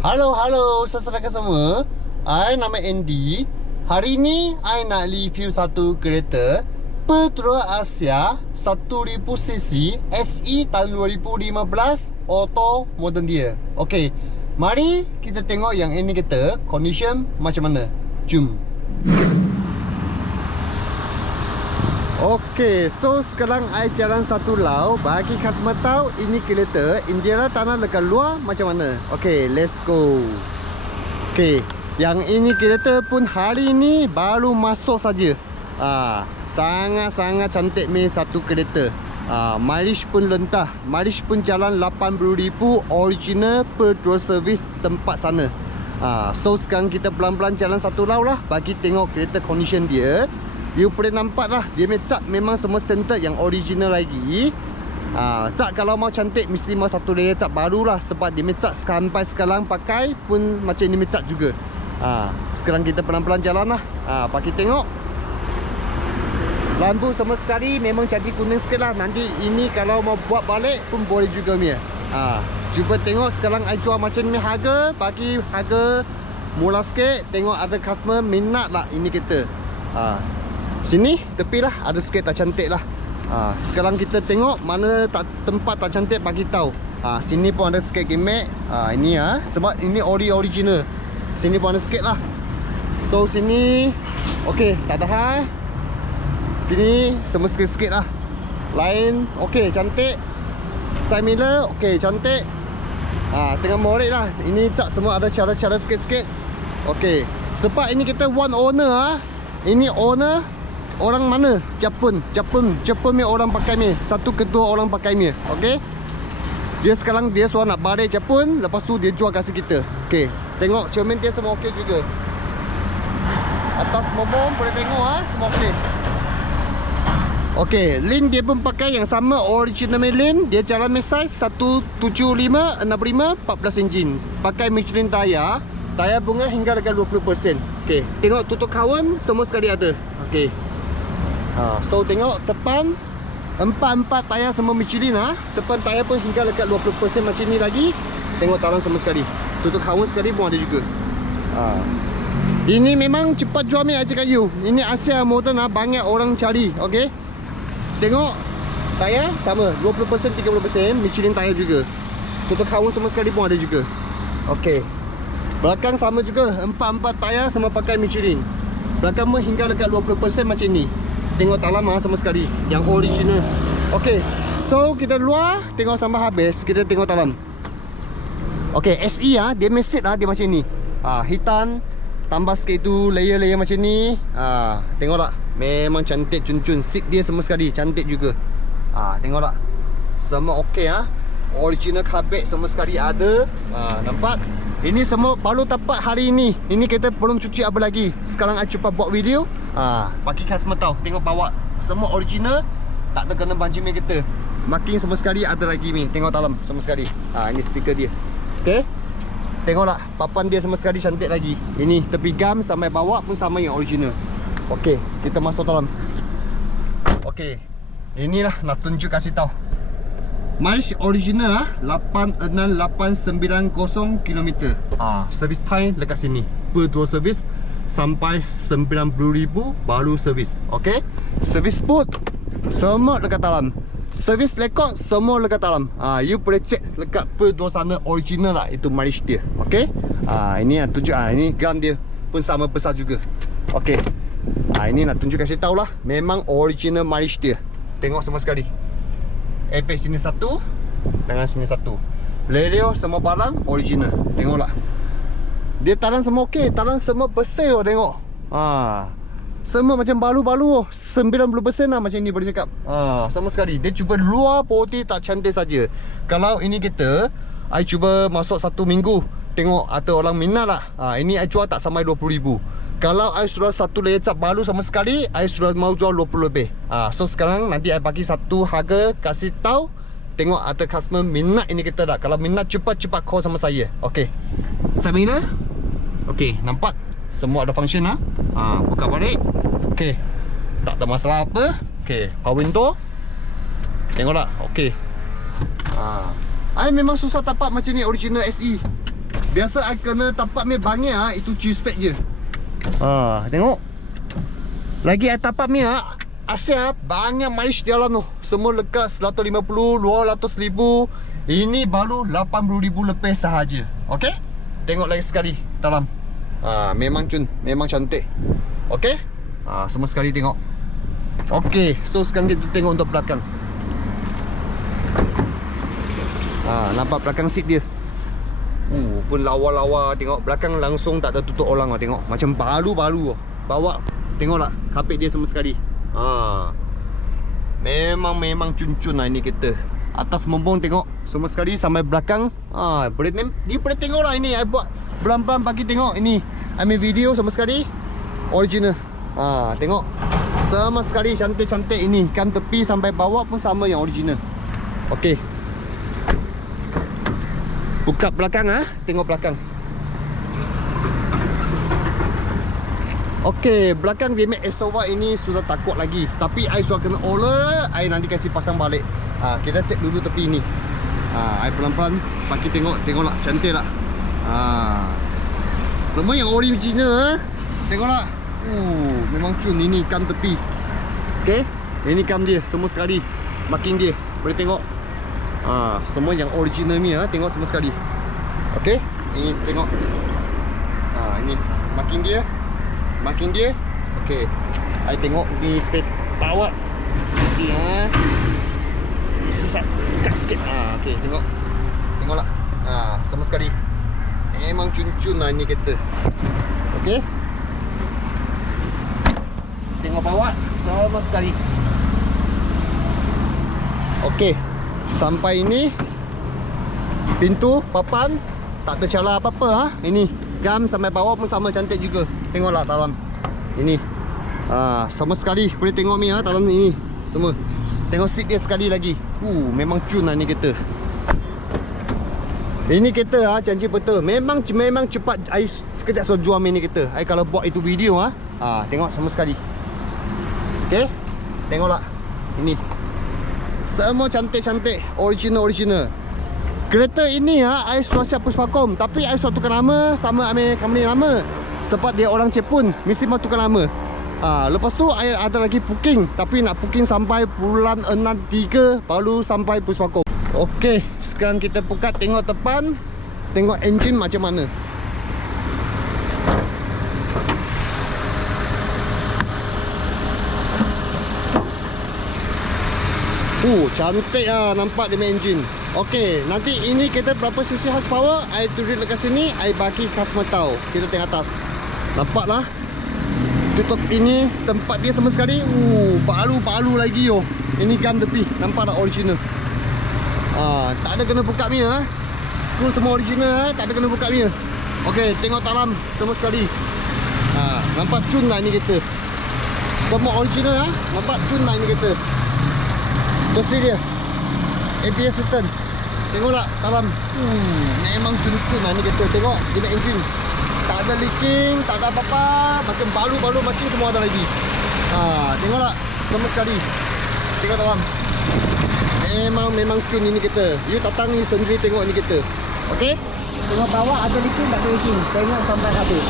Halo, saudara semua. Nama Andy. Hari ni I nak review satu kereta Petrol Asia 1000cc SE tahun 2015 auto modern dia. Okey, mari kita tengok yang ini kereta condition macam mana. Jom. Okey, so sekarang I jalan satu lau. Bagi customer tahu ini kereta Indiana tanah dekat luar macam mana. Okey, let's go. Okey, yang ini kereta pun hari ni baru masuk saja. Sangat-sangat cantik ni satu kereta. Mileage pun lentah. Mileage pun jalan 80,000 original petrol service tempat sana. So sekarang kita pelan-pelan jalan satu lau lah bagi tengok kereta condition dia. You boleh nampak lah, dia cat memang semua standard yang original lagi. Cat kalau mau cantik mesti mau satu layer cat baru lah. Sebab dia cat sampai sekarang pakai pun macam ini cat juga. Sekarang kita pelan-pelan jalan lah. Bagi tengok lampu sama sekali memang jadi kuning sikit lah. Nanti ini kalau mau buat balik pun boleh juga Mia. Cuba tengok sekarang I jual macam ni harga. Bagi harga murah sikit. Tengok ada customer minat lah ini kereta. Sini tepi lah ada sikit tak cantik lah. Sekarang kita tengok mana tempat tak cantik bagi tahu. Sini pun ada sikit gemek. Ini sebab ini original. Sini pun ada sikit lah. So sini okey, tak ada hal. Sini semua sikit-sikit lah. Lain okey, cantik. Side mirror okey, cantik. Tengah morek lah. Ini cat semua ada cara-cara sikit-sikit. Okey, sebab ini kita one owner. Ini owner orang mana? Jepun ni orang pakai ni. Satu kedua orang pakai ni. Okey. Dia sekarang dia suruh nak balik Jepun, lepas tu dia jual kasih kita. Okey. Tengok cermin dia semua okey juga. Atas momom boleh tengok semua okey. Okey, lin dia pun pakai yang sama original lin. Dia jalan size 175 65 14 enjin. Pakai Michelin tayar. Tayar bunga hingga dekat 20%. Okey, tengok tutup kawan semua sekali ada. Okey. So tengok depan empat tayar semua Michelin. Depan tayar pun hingga dekat 20% macam ni lagi. Tengok talang semua sekali. Tutup kawan sekali pun ada juga. Ini memang cepat jual ni aja kayu. Ini Asia modern banyak orang cari. Okey. Tengok tayar sama 20% 30% Michelin tayar juga. Tutup kawan semua sekali pun ada juga. Okey. Belakang sama juga, empat tayar sama pakai Michelin. Belakang pun hingga dekat 20% macam ni. Tengok dalam sama sekali, yang original. Okey, so kita luar tengok sampai habis, kita tengok dalam. Okey, SE dia mesin dia macam ni. Hitam, tambah sikit tu layer-layer macam ni. Tengoklah, memang cantik cun-cun. Seat dia semua sekali, cantik juga. Tengoklah, semua okey original carpet semua sekali ada. Nampak? Ini semua baru dapat hari ini. Ini kita belum cuci apa lagi. Sekarang I cuba buat video. Bagi customer tahu. Tengok bawa semua original. Tak ada kena banjir ni kita. Marking semua sekali ada lagi ni. Tengok dalam semua sekali. Ini stiker dia. Okay. Tengoklah papan dia semua sekali cantik lagi. Ini tepi gam sampai bawah pun sama yang original. Okay, kita masuk dalam. Okay, inilah nak tunjuk kasih tahu. Mileage original 86890 km. Service time dekat sini. Petrol service sampai 90,000 baru service. Okey. Service boot semua dekat dalam. Service record semua dekat dalam. You boleh check dekat petrol sana original lah itu mileage dia. Okey. Ini nak tunjuk ini gram dia pun sama besar juga. Okey. Ini nak tunjuk kasih tahu lah. Memang original mileage dia. Tengok semua sekali. Apex sini satu, dengan sini satu. Radio semua barang original. Tengoklah. Dia talang semua okey, talang semua bersih tengok. Semua macam baru-baru 90% lah macam ni boleh cakap. Sama sekali. Dia cuba luar putih tak cantik saja. Kalau ini kita I cuba masuk 1 minggu. Tengok ada orang minat lah. Ini I jual tak sampai 20,000. Kalau I sudah satu layer cat baru sama sekali, I sudah mau jual 20 lebih. So sekarang nanti I bagi satu harga kasih tahu. Tengok ada customer minat ini kita dah. Kalau minat cepat-cepat call sama saya. Okey. Samina. Okey, nampak? Semua ada function buka balik. Okey. Tak ada masalah apa. Okey, power window. Tengoklah. Okey. I memang susah dapat macam ni original SE. Biasa I kena tapak ni bangir itu cheese pack je. Tengok. Lagi I tapak ni Asia banyak malis jalan tu. Semua lekat 150, 200 ribu. Ini baru 80 ribu lebih sahaja. Okey? Tengok lagi sekali dalam. Memang memang cantik. Okey? Semua sekali tengok. Okey, so sekarang kita tengok untuk belakang. Nampak belakang seat dia. Pun lawa-lawa. Tengok belakang langsung tak ada tutup orang lah. Tengok macam baru-baru. Bawa tengoklah kapit dia semua sekali. Memang cun-cun lah ini kereta. Atas membong tengok semua sekali sampai belakang. Ni boleh tengok lah ini. I buat pelan-pelan bagi tengok ini. I ambil video sama sekali original. Tengok sama sekali cantik-cantik ini. Kam tepi sampai bawah pun sama yang original. Okey. Buka belakang tengok belakang. Okey, belakang DMX Exova ini sudah tak kuat lagi. Tapi I sudah kena oler, I nanti kasih pasang balik. Kita cek dulu tepi ni. I pelan-pelan bagi tengoklah cantik tak. Semua yang original tengoklah. Memang cun ini kam tepi. Okey, ini kam dia semua sekali. Marking dia boleh tengok. Semua yang original ni tengok semua sekali. Okey, ini tengok. Ini marking dia. Marking dia. Okey. I tengok ni spare power. Okey sisa kat sikit. Okey, tengok. Tengoklah. Sama sekali. Memang cun-cun lah ni kereta. Okey. Tengok bawah sama sekali. Okey. Sampai ini pintu, papan tak tercalar apa-apa Ini gam sampai bawah pun sama cantik juga. Tengoklah dalam. Ini sama sekali boleh tengok ni dalam ni semua. Tengok seat dia sekali lagi. Memang cun lah ni kereta. Ini kereta janji betul. Memang cepat. I sekejap suruh jual ni kereta. I kalau buat itu video tengok sama sekali. Okey. Tengoklah. Ini semua cantik-cantik, original. Kereta ini I suruh siap Puspakom. Tapi I suruh tukar nama sama ambil company nama. Sebab dia orang Jepun, mesti mau tukar nama. Lepas tu I ada lagi booking. Tapi nak booking sampai bulan 6/3 baru sampai Puspakom. Okey, sekarang kita buka tengok depan. Tengok engine macam mana. Cantik nampak dia main engine. Okey, nanti ini kita berapa cc horsepower I tulis dekat sini, I bagi customer tahu. Kita tengok atas. Nampaklah. Tutup ini tempat dia sama sekali. Baru lagi Ini gam tepi. Nampak tak original. Tak ada kena buka ni Skru semua original tak ada kena buka ni. Okey, tengok dalam semua sekali. Nampak cun lah ni kereta. Semua original nampak cun lah ni kereta. Besi dia ABS system. Tengoklah dalam. Memang cun-cun lah ni kereta. Tengok dia engine. Tak ada leaking, tak ada apa-apa. Macam baru makin semua ada lagi. Tengoklah sama sekali. Tengok dalam. Memang cun ini kereta. You datang ni sendiri tengok ni kereta. Okey? Tengok bawah ada leaking tak ada leaking. Tengok sampai habis.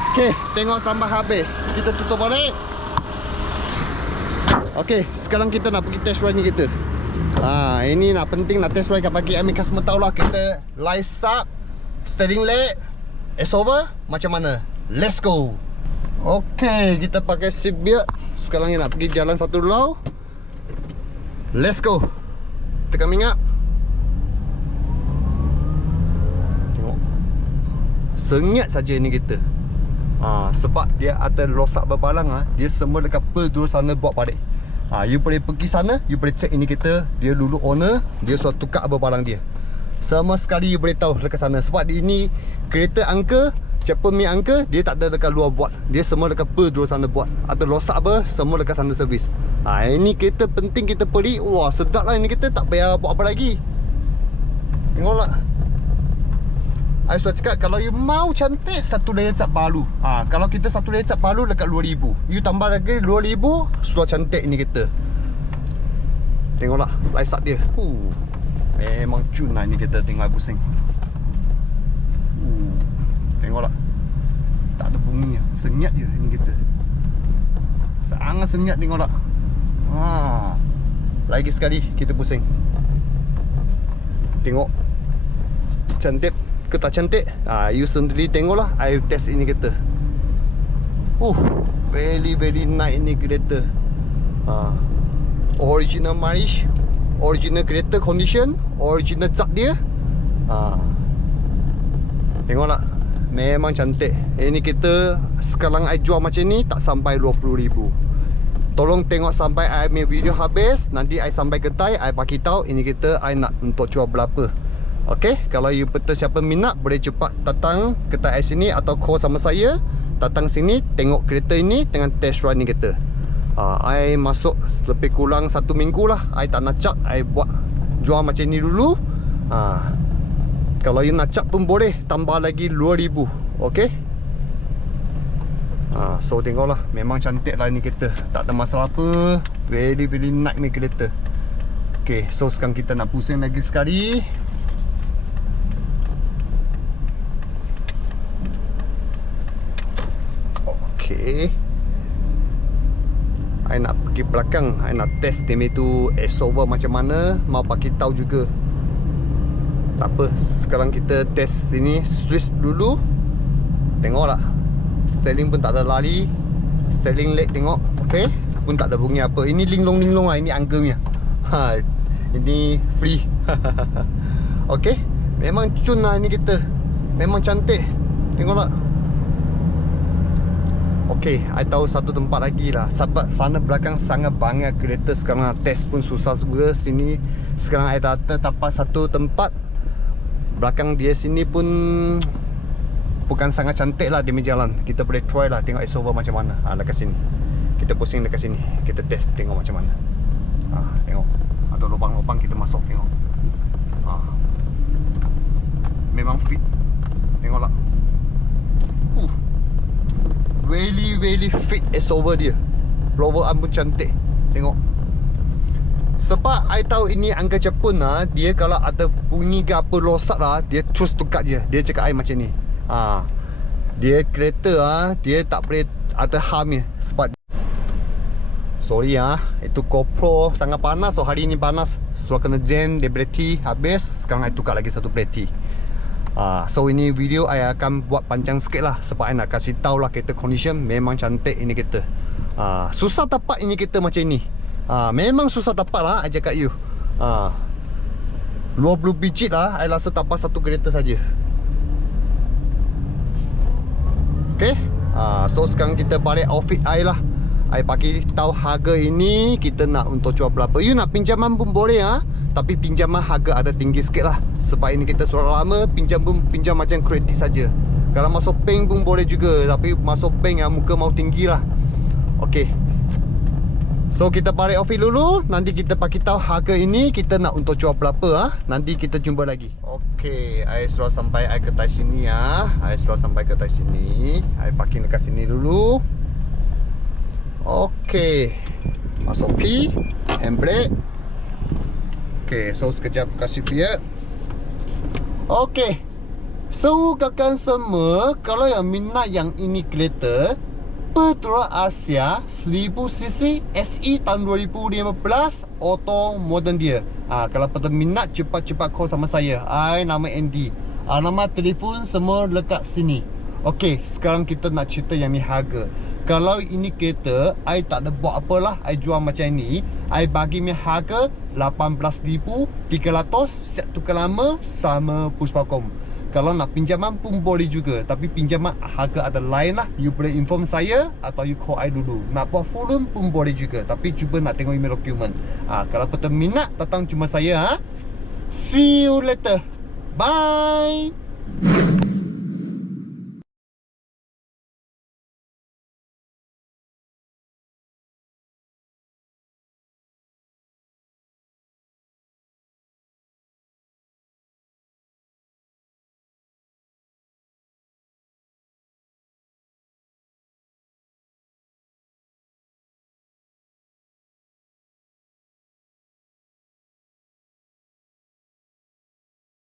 Okey, tengok sampai habis. Kita tutup balik. Okey, sekarang kita nak pergi test ride ni kita. Ini nak penting nak test ride bagi ambil customer tahu lah kita lights up, steering leg, Exova macam mana. Let's go. Okey, kita pakai seat belt. Sekarang ni nak pergi jalan satu dulu. Let's go. Tekan minyak. Tengok. Sengit saja ni kita. Sebab dia ada rosak berbalang dia semua dekat pel dulu sana buat balik. You boleh pergi sana, you boleh check ini kita. Dia dulu owner, dia sudah tukar berbalang dia. Sama sekali you boleh tahu dekat sana. Sebab ini kereta angka, Jepun mi angka, dia tak ada dekat luar buat. Dia semua dekat pel dulu sana buat. Ada rosak apa, semua dekat sana servis. Ini kereta penting kita beli. Wah, sedap lah ini kita, tak payah buat apa lagi. Tengoklah. I sudah cakap kalau you mau cantik satu layer cat baru. Kalau kita satu layer cat baru dekat 2000. You tambah lagi 2000 sudah cantik ni kita. Tengoklah light up dia. Memang cun lah ni kereta, tengok I pusing. Tengok tak? Tak ada bunyi lah. Senyap je ni kereta. Sangat senyap, tengok tak? Lagi sekali kita pusing. Tengok cantik ke tak cantik? You sendiri tengoklah. I test ini kereta. Very nice ni kereta. Original mileage, original kereta condition, original cat dia. Tengok tak? Memang cantik. Ini kereta sekarang I jual macam ni tak sampai 20,000. Tolong tengok sampai I punya video habis. Nanti I sampai kedai, I bagi tahu ini kereta I nak untuk jual berapa. Okay, kalau you betul siapa minat, boleh cepat datang kedai I sini atau call sama saya. Datang sini, tengok kereta ini dengan test ride ni kereta. I masuk lebih kurang 1 minggu lah. I tak nak cat, I buat jual macam ni dulu. Kalau you nak cat pun boleh, tambah lagi 2,000. Okay. So tengoklah, memang cantik lah ni kereta. Tak ada masalah apa. Very nice ni kereta. Okay, so sekarang kita nak pusing lagi sekali. Okay, I nak pergi belakang. I nak test dia tu X-Over macam mana. Mau bagi tahu juga. Tak apa, sekarang kita test sini. Switch dulu. Tengok tak? Sterling pun tak ada lari. Sterling leg tengok. Okay, pun tak ada bunyi apa. Ini linglong lah. Ini angka punya. Ini free. Okay, memang cun lah ni kita. Memang cantik. Tengok tak? Okay, I tahu satu tempat lagi lah. Sebab sana belakang sangat banyak kereta. Sekarang test pun susah juga. Sini sekarang I dapat satu tempat. Belakang dia sini pun bukan sangat cantik lah dia jalan. Kita boleh try lah, tengok X-Over macam mana. Dekat sini kita pusing, dekat sini kita test, tengok macam mana. Tengok ada lubang-lubang, kita masuk tengok. Memang fit. Tengok lah. Really fit X-Over dia. Lower arm pun cantik. Tengok. Sebab I tahu ini angka Jepun lah. Dia kalau ada bunyi ke apa rosak lah, dia terus tukar je. Dia cakap I macam ni. Dia kereta dia tak boleh ada harm ni. Sebab sorry itu GoPro sangat panas. So hari ni panas. So kena jam dia berhenti habis. Sekarang I tukar lagi satu berhenti. So ini video I akan buat panjang sikit lah. Sebab I nak kasih tahu lah kereta condition memang cantik ini kereta. Susah dapat ini kereta macam ni. Memang susah dapat lah, I cakap you. 20 biji lah, I rasa dapat satu kereta saja. Okay. So sekarang kita balik outfit I lah. I bagi tahu harga ini kita nak untuk jual berapa. You nak pinjaman pun boleh tapi pinjaman harga ada tinggi sikit lah. Sebab ini kita surat lama, pinjam macam kredit saja. Kalau masuk bank pun boleh juga, tapi masuk bank muka mau tinggi lah. Okay. So kita balik office dulu. Nanti kita bagi tahu harga ini kita nak untuk jual berapa. Nanti kita jumpa lagi. Okay, I sudah sampai kedai sini I sudah sampai kedai sini. I parking dekat sini dulu. Okay, masuk P, handbrake. Okay, so sekejap kasih Fiat. Okay, so kakak semua, kalau yang minat yang ini kereta Petrol Asia 1000cc SE tahun 2015 auto modern dia. Kalau pada minat cepat-cepat call sama saya. Nama Andy. Nama telefon semua dekat sini. Okey, sekarang kita nak cerita yang ni harga. Kalau ini kereta I tak ada buat apalah, I jual macam ni. I bagi ni harga 18,300 set tukar lama sama Puspakom. Kalau nak pinjaman pun boleh juga, tapi pinjaman harga ada lain lah. You boleh inform saya atau you call I dulu. Nak buat full loan pun boleh juga, tapi cuba nak tengok email dokumen. Kalau betul minat, datang cuma saya. See you later. Bye.